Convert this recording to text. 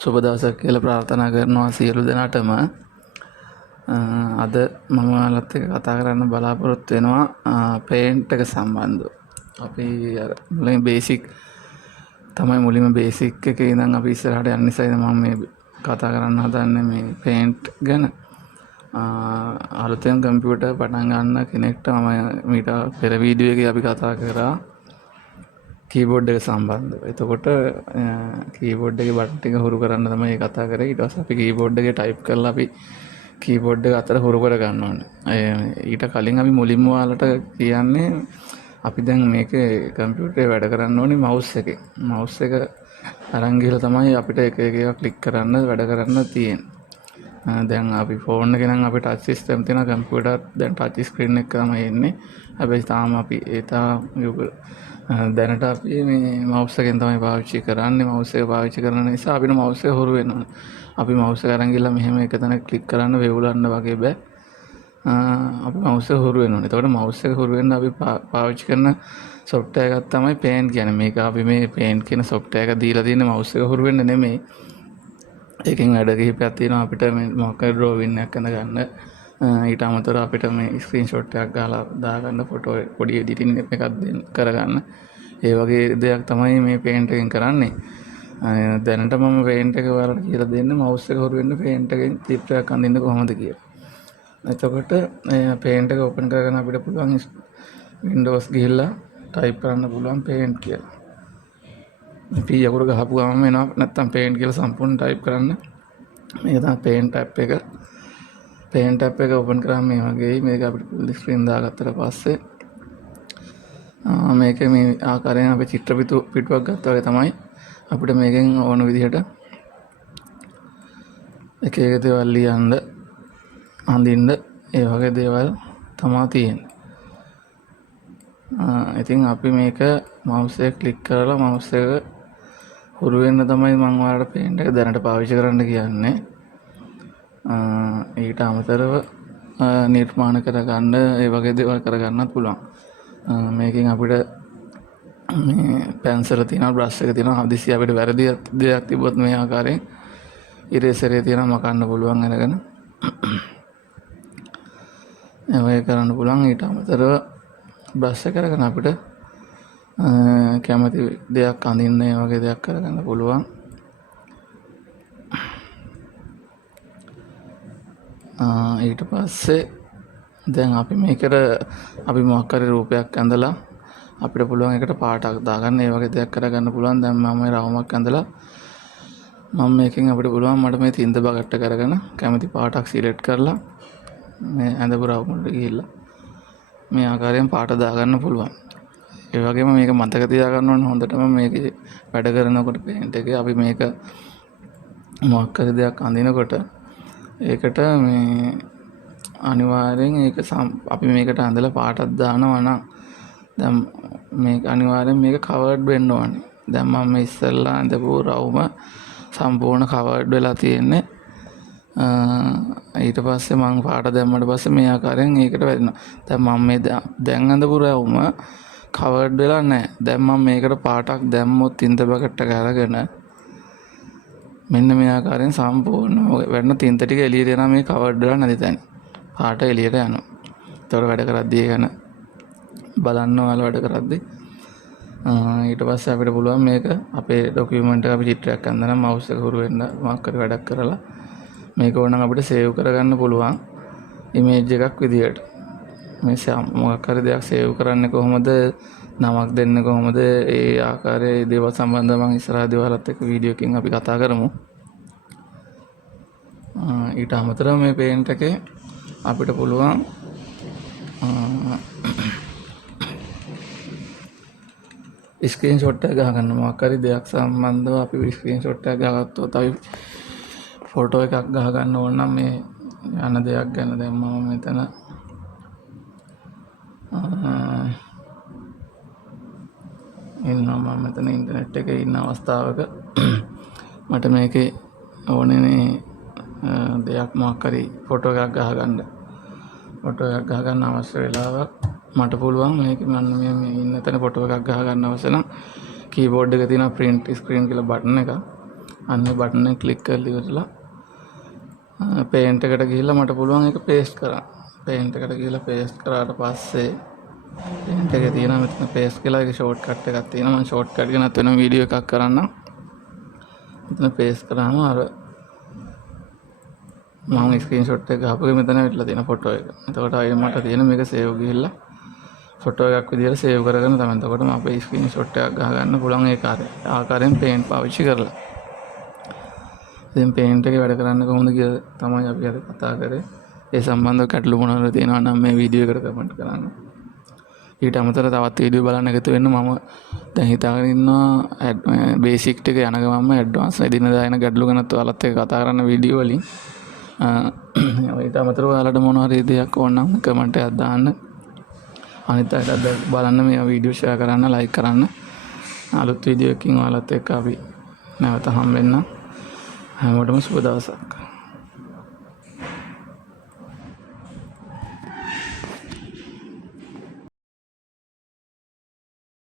සුබ දවසක් කියලා ප්‍රාර්ථනා කරනවා සියලු දෙනාටම. අද මම ඔයාලත් එක්ක කතා කරන්න බලාපොරොත්තු වෙනවා පේන්ට් එක සම්බන්ධව. අපි මුලින්ම බේසික් එකේ ඉඳන් අපි ඉස්සරහට යන්න නිසායි මම මේ කතා කරන්න හදන්නේ මේ පේන්ට් ගැන. අලුතෙන් කම්පියුටර් පටන් ගන්න කෙනෙක්ට මම මීට පෙර වීඩියෝ එකේ අපි කතා කරා කීබෝඩ් එක සම්බන්ධව. එතකොට කීබෝඩ් එකේ බටන් ටික හුරු කරන්න තමයි කතා කරේ. ඊට පස්සේ අපි කීබෝඩ් එකේ ටයිප් කරලා අපි කීබෝඩ් එක අතර හුරු කර ගන්න ඕනේ. ඊට කලින් අපි මුලින්ම ඔයාලට කියන්නේ අපි දැන් මේකේ කම්පියුටරේ වැඩ කරන්න ඕනේ මවුස් එකේ. මවුස් එක අරන් ගිහලා තමයි අපිට එක එක ක්ලික් කරන්න වැඩ කරන්න තියෙන්නේ. දැන් අපි ෆෝන් එකේ නම් අපේ ටච් සිස්ටම් තියෙන කම්පියුටර් දැන් ටච් ස්ක්‍රීන් එක තමයි එන්නේ. හැබැයි තාම අපි දැනට අපි මේ මවුස් එකෙන් තමයි පාවිච්චි කරන්නේ. මවුස් එක පාවිච්චි කරන නිසා අපිට මවුස් එක හුරු වෙනවා. අපි මවුස් එක අරන් ගිහලා මෙහෙම එක තැන ක්ලික් කරන්න වේවුලන්න වගේ බෑ. අපි මවුස් එක හුරු වෙනවා. එතකොට මවුස් එක හුරු වෙන්න අපි පාවිච්චි කරන software එකක් තමයි Paint කියන්නේ. මේක අපි මේ Paint කියන software එක දීලා තියෙන්නේ මවුස් එක හුරු වෙන්න නෙමෙයි. ඒකෙන් වැඩ කිහිපයක් තියෙනවා අපිට මේ මොකක් හරි drawing එකක් අඳ ගන්න. ඊට අමතරව අපිට මේ ස්ක්‍රීන්ෂොට් එකක් ගහලා දාගන්න ෆොටෝ පොඩි එඩිටින් එකක් කරගන්න. ඒ වගේ දෙයක් තමයි මේ Paint එකෙන් කරන්නේ. දැනට මම Paint එක ඔයාලට කියලා දෙන්නේ මවුස් එක හුරු වෙන්න Paint එකෙන් චිත්‍රයක් අඳින්න කොහොමද කියලා. එතකොට Paint එක ඕපන් කරගෙන අපිට පුළුවන් Windows ගිහිල්ලා ටයිප් කරන්න පුළුවන් Paint කියලා. P යකුර ගහපු ගමන් එනවා නැත්තම් Paint කියලා සම්පූර්ණ ටයිප් කරන්න. මේක තමයි Paint app එක. Paint app එක ඕපන් කරාම මේ වගේ මේක අපිට full screen දාගත්තට පස්සේ මේකේ මේ ආකාරයෙන් අපි චිත්‍ර පිටුවක් ගත්තා වගේ තමයි අපිට මේකෙන් ඕන විදිහට එක එක දේවල් ලියන්න අඳින්න ඒ වගේ දේවල් තමයි තියෙන්නේ. ඉතින් අපි මේක මවුස් එක ක්ලික් කරලා මවුස් එක හුරු වෙන්න තමයි මම ඔයාලට Paint එක දැනට පාවිච්චි කරන්න කියන්නේ. ඊට අමතරව නිර්මාණ කරගන්න ඒ වගේ දේවල් කරගන්නත් පුළුවන්. මේකෙන් අපිට මේ පැන්සල තියෙනවා බ්‍රෂ් එක තියෙනවා හදිසි අපිට වැරදි දෙයක් තිබ්බොත් මේ ආකාරයෙන් ඉරේසර් එක තියෙනවා මකන්න පුළුවන් අරගෙන ඒ වගේ කරන්න පුළුවන්. ඊට අමතරව බ්‍රෂ් එක කරගෙන අපිට කැමති දෙයක් අඳින්න ඒ වගේ දෙයක් කරගන්න පුළුවන්. ඊට පස්සේ දැන් අපි මේකට අපි මොකක් හරි රූපයක් ඇඳලා අපිට පුළුවන් එකට පාටක් දාගන්න ඒ වගේ දෙයක් කරගන්න පුළුවන්. දැන් මම මේ රවුමක් ඇඳලා මම මේකෙන් අපිට පුළුවන් මට මේ තින්ද බගට්ට කරගෙන කැමති පාටක් සිලෙක්ට් කරලා මේ ඇඳපු රවුමට ගිහිල්ලා මේ ආකාරයෙන් පාට දාගන්න පුළුවන්. ඒ වගේම මේක මතක තියාගන්න ඕනේ හොඳටම මේකේ වැඩ කරනකොට Paint එකේ අපි මේක මොකක් හරි දෙයක් අඳිනකොට ඒකට මේ අනිවාර්යෙන් ඒක අපි මේකට ඇඳලා පාටක් දානවා නම් දැන් මේක අනිවාර්යෙන් මේක කවර්ඩ් වෙන්න ඕනේ. දැන් මම මේ ඉස්සෙල්ලා ඇඳපු රවුම සම්පූර්ණ කවර්ඩ් වෙලා තියෙන්නේ. ඊට පස්සේ මම පාට දැම්මට පස්සේ මේ ආකාරයෙන් ඒකට වැටෙනවා. දැන් මම මේ දැන් ඇඳපු රවුම කවර්ඩ් වෙලා නැහැ. දැන් මම මේකට පාටක් දැම්මොත් තින්ත බකට් එක අරගෙන මෙන්න මේ ආකාරයෙන් සම්පූර්ණ වැඩන තින්ත ටික එළියට යනවා මේ කවර්ඩ් වෙලා නැති තැන. පාට එළියට යනවා. ඒතකොට වැඩ කරද්දී ගැන බලන්න ඔයාලා වැඩ කරද්දී ඊට පස්සේ අපිට පුළුවන් මේක අපේ ડોකියුමන්ට් එක අපි චිත්‍රයක් අඳලා මවුස් එක හුරු වෙන්න මොකක් හරි වැඩක් කරලා මේක ඕනනම් අපිට සේව් කරගන්න පුළුවන් ඉමේජ් එකක් විදියට. මේ මොකක් හරි දෙයක් සේව් කරන්නේ කොහොමද නමක් දෙන්නේ කොහොමද ඒ ආකාරයේ දේවල් සම්බන්ධව මම ඉස්සරහදී ඔයාලත් එක්ක වීඩියෝ එකකින් අපි කතා කරමු. ඊට අමතරව මේ Paint එකේ අපිට පුළුවන් ස්ක්‍රීන්ෂොට් එක ගහගන්න මොකක් හරි දෙයක් සම්බන්ධව අපි ස්ක්‍රීන්ෂොට් එක ගහගත්තොත් අපි ෆොටෝ එකක් ගහගන්න ඕන නම් මේ යන දෙයක් ගැන දැන් මම මෙතන ඉන්නවා. මම මෙතන ඉන්ටර්නෙට් එකේ ඉන්න අවස්ථාවක මට මේකේ ඕනේ දෙයක් මොකක් හරි ෆොටෝ එකක් ගහගන්න අවශ්‍ය වෙලාවක් මට පුළුවන් මේක මම මේ ඉන්න තැන ෆොටෝ එකක් ගහගන්න අවශ්‍ය නම් කීබෝඩ් එකේ තියෙන print screen කියලා බටන් එක අන්නේ බටන් එක ක්ලික් කරලා ඉවරලා පේන්ට් එකට ගිහිල්ලා මට පුළුවන් ඒක පේස්ට් කරන්න. පේන්ට් එකට ගිහිල්ලා පේස්ට් කරාට පස්සේ පේන්ට් එකේ තියෙනවා මෙතන පේස්ට් කියලා එක ෂෝට් කට් එකක් තියෙනවා. මම ෂෝට් කට් එක නැත් වෙන වීඩියෝ එකක් කරන්නම්. මෙතන පේස්ට් කරාම අර මම ස්ක්‍රීන්ෂොට් එක ගහපුවේ මෙතන වෙట్లా තියෙන ෆොටෝ එක. එතකොට අය මට තියෙන මේක සේව් ගිහිල්ලා ෆොටෝ එකක් විදිහට සේව් කරගෙන තමයි එතකොට මම අපේ ස්ක්‍රීන්ෂොට් එකක් ගහ ගන්න පුළුවන් ඒ ආකාරයෙන් පේන්ට් පාවිච්චි කරලා. ඉතින් පේන්ට් එකේ වැඩ කරන්න කොහොමද කියලා තමයි අපි අද කතා කරේ. ඒ සම්බන්ධව ගැටලු මොනවාද තියෙනවා නම් මේ වීඩියෝ එකට කමෙන්ට් කරන්න. ඊට අමතරව තවත් වීඩියෝ බලන්න එකතු වෙන්න මම දැන් හිතාගෙන ඉන්නවා බේසික් ටික යන ගමන්ම ඇඩ්වාන්ස් එදිනදා යන ගැටලු ගැනත් ඔයාලත් එක්ක කතා කරන්න වීඩියෝ වලින්. ඊට අමතරව ඔයාලට මොනවා හරි දෙයක් ඕන නම් කමෙන්ට් එකක් දාන්න. අනිත් අයටත් බලන්න මේ වීඩියෝ ෂෙයා කරන්න ලයික් කරන්න. අලුත් වීඩියෝ එකකින් ඔයාලත් එක්ක අපි නැවත හම්බෙන්න. හැමෝටම සුබ දවසක්.